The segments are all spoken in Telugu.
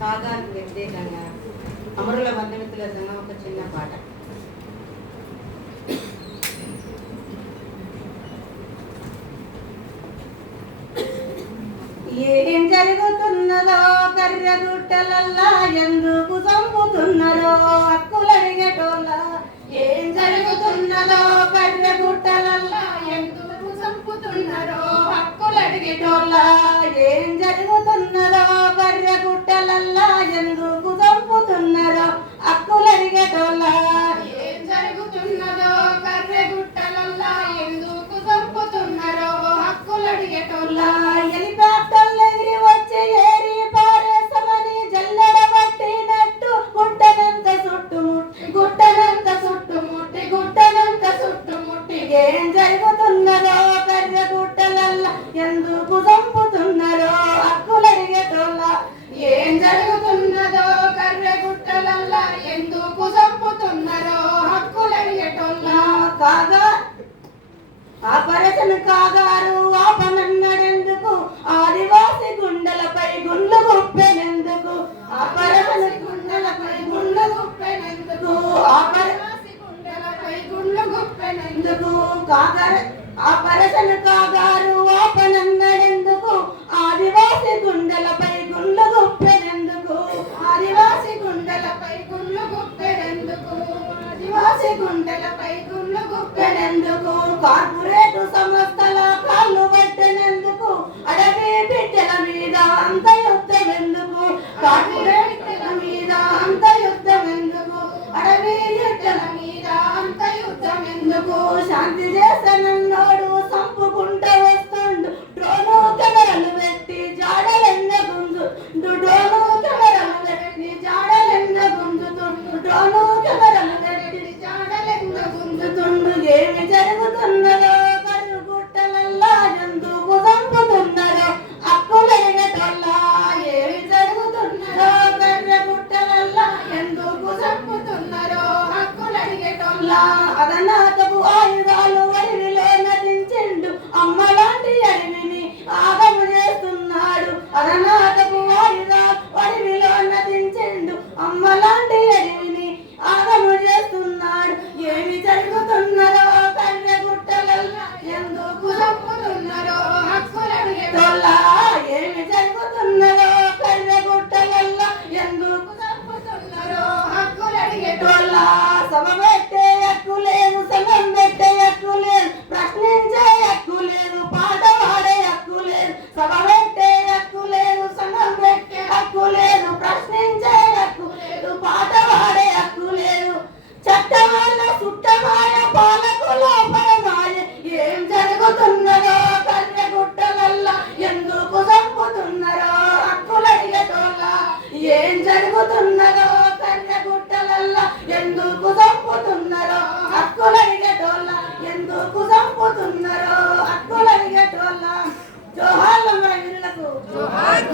కాగానికి వ్యతిరేకంగా అమరుల బంధుమిత్రుల సంఘం ఒక చిన్న పాట. ఏం జరుగుతున్నదో కర్రగుట్టలల్లా ఎందుకు ఎందుకు చంపుతున్నారో హక్కులు అడిగేటోళ్ళ ఏం జరుగుతున్నదో కర్రగుట్టలల్లా ఎందుకు చంపుతున్నారో హక్కులు అడిగేటోళ్ళ హెలికాప్టర్లు ఎగిరి వచ్చి ఏరి పారేసమని జల్లెడ పట్టినట్టు గుట్టనంత చుట్టుముట్టి గుట్టనంత చుట్టుముట్టి గుట్టనంత చుట్టుముట్టి ఏం జరుగుతున్నదో కర్ర గుట్టలల్లా ఎందుకు చంపుతున్నారో కాగా? ఆపరేషన్ కాగారు ఆపనన్నడెందుకు ఆదివాసి గుండెలపై గుండ్లు గుప్పెనెందుకు? ఆపరేషన్ గుండెలపై గుండ్లు గుప్పెనెందుకు? ఆపరేసి గుండెలపై గుండ్లు గుప్పెనెందుకు? కాగారు ఆపరేషన్ కాగారు ఆపనన్నడెందుకు ఆదివాసి గుండెలపై గుండ్లు గుప్పెనెందుకు? ఆదివాసి గుండెలపై గుండ్లు గుప్పెనెందుకు? ఆదివాసి గుండెలపై గుండ్లు గుప్పెనెందుకు జరుగుతున్నదో కరుగుట్టలల్లా ఎందుకు చంపుతున్నదో అక్కులెగటల్లా ఏమి జరుగుతున్నదో కర్రగుట్టలల్లా ఎందుకు చంపుతున్నారో హక్కులడిగేటోళ్ళ అదనాతపు ఆయుధాలు అడవిలో నటించిండు అమ్మలాంటి అడవిని ఆగము చేస్తున్నాడు అదనా హక్కులడిగేటోళ్ళ ఏమి జరుగుతున్నదో కర్ర ఎందుకు చంపుతున్నారో హక్కులడిగేటోళ్ళ సభ పెట్టే హక్కు లేదు సంఘం పెట్టే హక్కు లేదు ప్రశ్నించే హక్కు లేదు పాట పాడే హక్కు లేదు సభ పెట్టే హక్కు లేదు సంఘం పెట్టే హక్కు లేదు ప్రశ్నించే హక్కు లేదు పాట పాడే హక్కు లేదు చట్టమాల సుట్టమాయ పాలకుల పరమాయ ఏం జరుగుతున్నా జరుగుతున్నదో కన్య గుట్టలల్లా ఎందుకు చంపుతున్నారో? హక్కులు అడిగేటోళ్ళ ఎందుకు చంపుతున్నారో? హక్కులు అడిగేటోళ్ళ జోహార్ అమర వీరులకు. జోహార్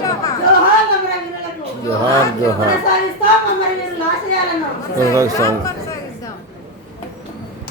అమర వీరులకు. జోహార్, జోహార్. కొనసాగిస్తాం అమర వీరుల ఆశయాలను.